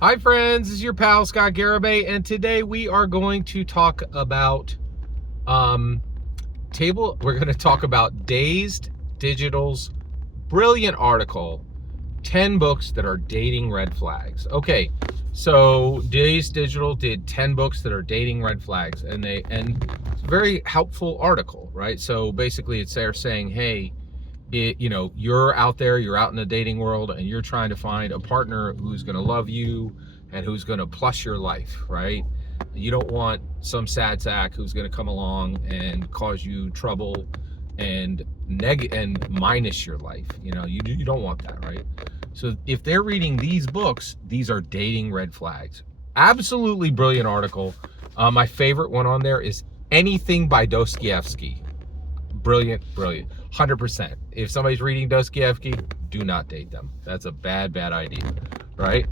Hi friends, this is your pal Scott Garibay, and today we are going to talk about um we're going to talk about Dazed Digital's brilliant article, 10 books that are dating red flags. Okay, so Dazed Digital did 10 books that are dating red flags, and it's a very helpful article, right? So basically it's they're saying, hey, you're out there, you're out in the dating world, and you're trying to find a partner who's going to love you and who's going to plus your life, right? You don't want some sad sack who's going to come along and cause you trouble and minus your life. You don't want that, right? So if they're reading these books, these are dating red flags. Absolutely brilliant article. My favorite one on there is Anything by Dostoevsky. Brilliant, brilliant. 100%. If somebody's reading Dostoevsky, do not date them. That's a bad idea, right?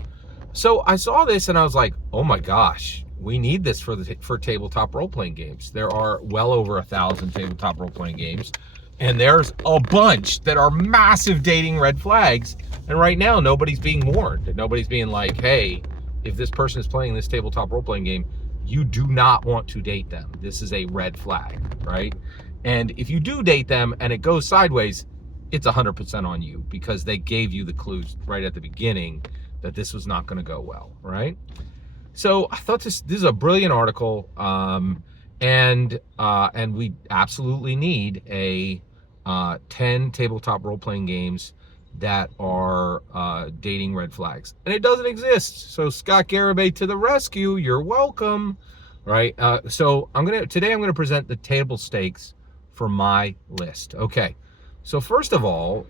So I saw this and I was like, oh my gosh, we need this for tabletop role-playing games. There are well over 1,000 tabletop role-playing games, and there's a bunch that are massive dating red flags. And right now, nobody's being warned. Nobody's being like, hey, if this person is playing this tabletop role-playing game, you do not want to date them. This is a red flag, right? And if you do date them and it goes sideways, it's 100% on you, because they gave you the clues right at the beginning that this was not going to go well, right? So I thought this is a brilliant article, and we absolutely need a 10 tabletop role-playing games that are dating red flags, and it doesn't exist. So Scott Garibay to the rescue. You're welcome, right? So today I'm gonna present the table stakes for my list. Okay, so first of all,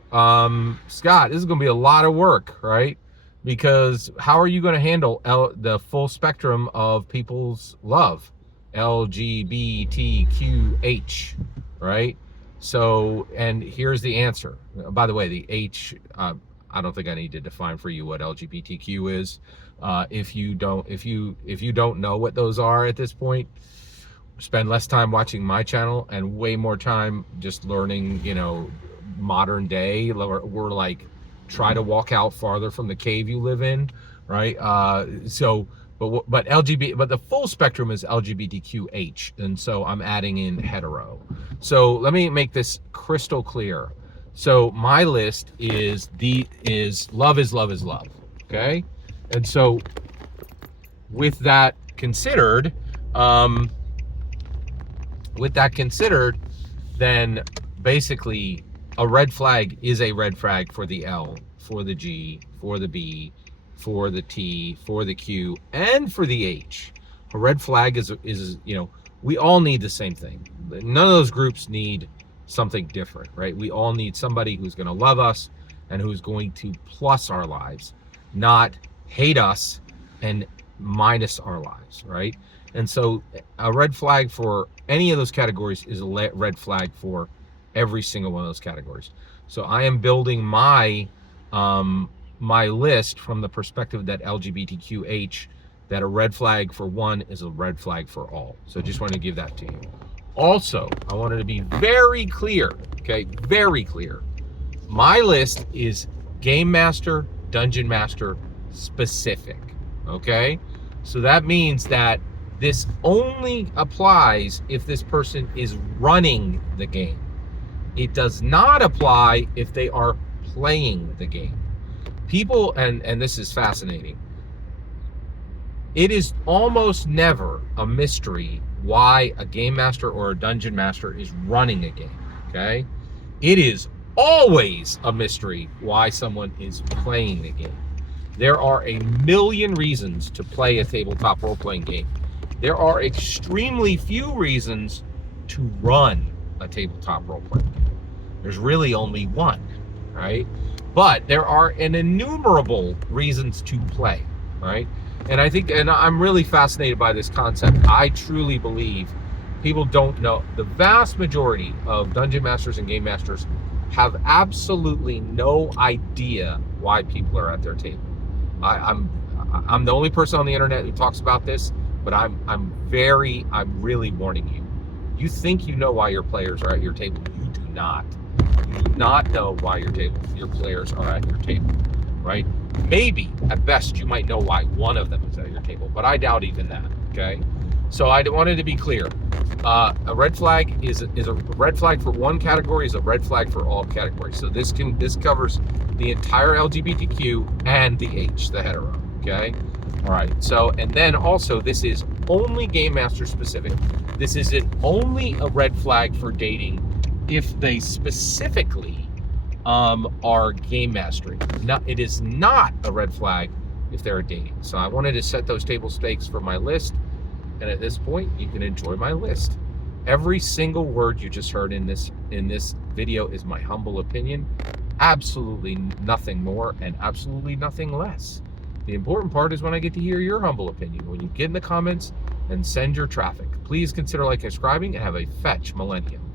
Scott, this is gonna be a lot of work, right? Because how are you going to handle the full spectrum of people's love, LGBTQH, right? So, and here's the answer. By the way, the H, I don't think I need to define for you what LGBTQ is. If you don't know what those are at this point, spend less time watching my channel and way more time just learning, modern day. We're like, try to walk out farther from the cave you live in, right? But the full spectrum is LGBTQH, and so I'm adding in hetero. So let me make this crystal clear. So my list is love is love is love, okay? And so with that considered, then basically a red flag is a red flag for the L, for the G, for the B, for the T, for the Q, and for the H. A red flag is we all need the same thing. None of those groups need something different, right? We all need somebody who's going to love us and who's going to plus our lives, not hate us and minus our lives, right? And so a red flag for any of those categories is a red flag for every single one of those categories. So I am building my my list from the perspective that LGBTQH, that a red flag for one is a red flag for all. So just wanted to give that to you. Also, I wanted to be very clear, okay, very clear. My list is Game Master, Dungeon Master specific, okay? So that means that this only applies if this person is running the game. It does not apply if they are playing the game. People, and this is fascinating, it is almost never a mystery why a game master or a dungeon master is running a game, okay? It is always a mystery why someone is playing the game. There are a million reasons to play a tabletop role-playing game. There are extremely few reasons to run a tabletop role-playing game. There's really only one, right? But there are an innumerable reasons to play, right? And I'm really fascinated by this concept. I truly believe people don't know. The vast majority of dungeon masters and game masters have absolutely no idea why people are at their table. I'm the only person on the internet who talks about this, but I'm really warning you. You think you know why your players are at your table. You do not. You do not know why your players are at your table, right? Maybe, at best, you might know why one of them is at your table, but I doubt even that, okay? So I wanted to be clear. A red flag is a red flag for one category is a red flag for all categories. So this covers the entire LGBTQ and the H, the hetero, okay? All right, so, and then also this is only Game Master specific. This isn't only a red flag for dating if they specifically are game mastering. It is not a red flag if they're dating. So I wanted to set those table stakes for my list, and at this point you can enjoy my list. Every single word you just heard in this video is my humble opinion. Absolutely nothing more and absolutely nothing less. The important part is when I get to hear your humble opinion, when you get in the comments and send your traffic. Please consider liking and subscribing, and have a fetch millennium.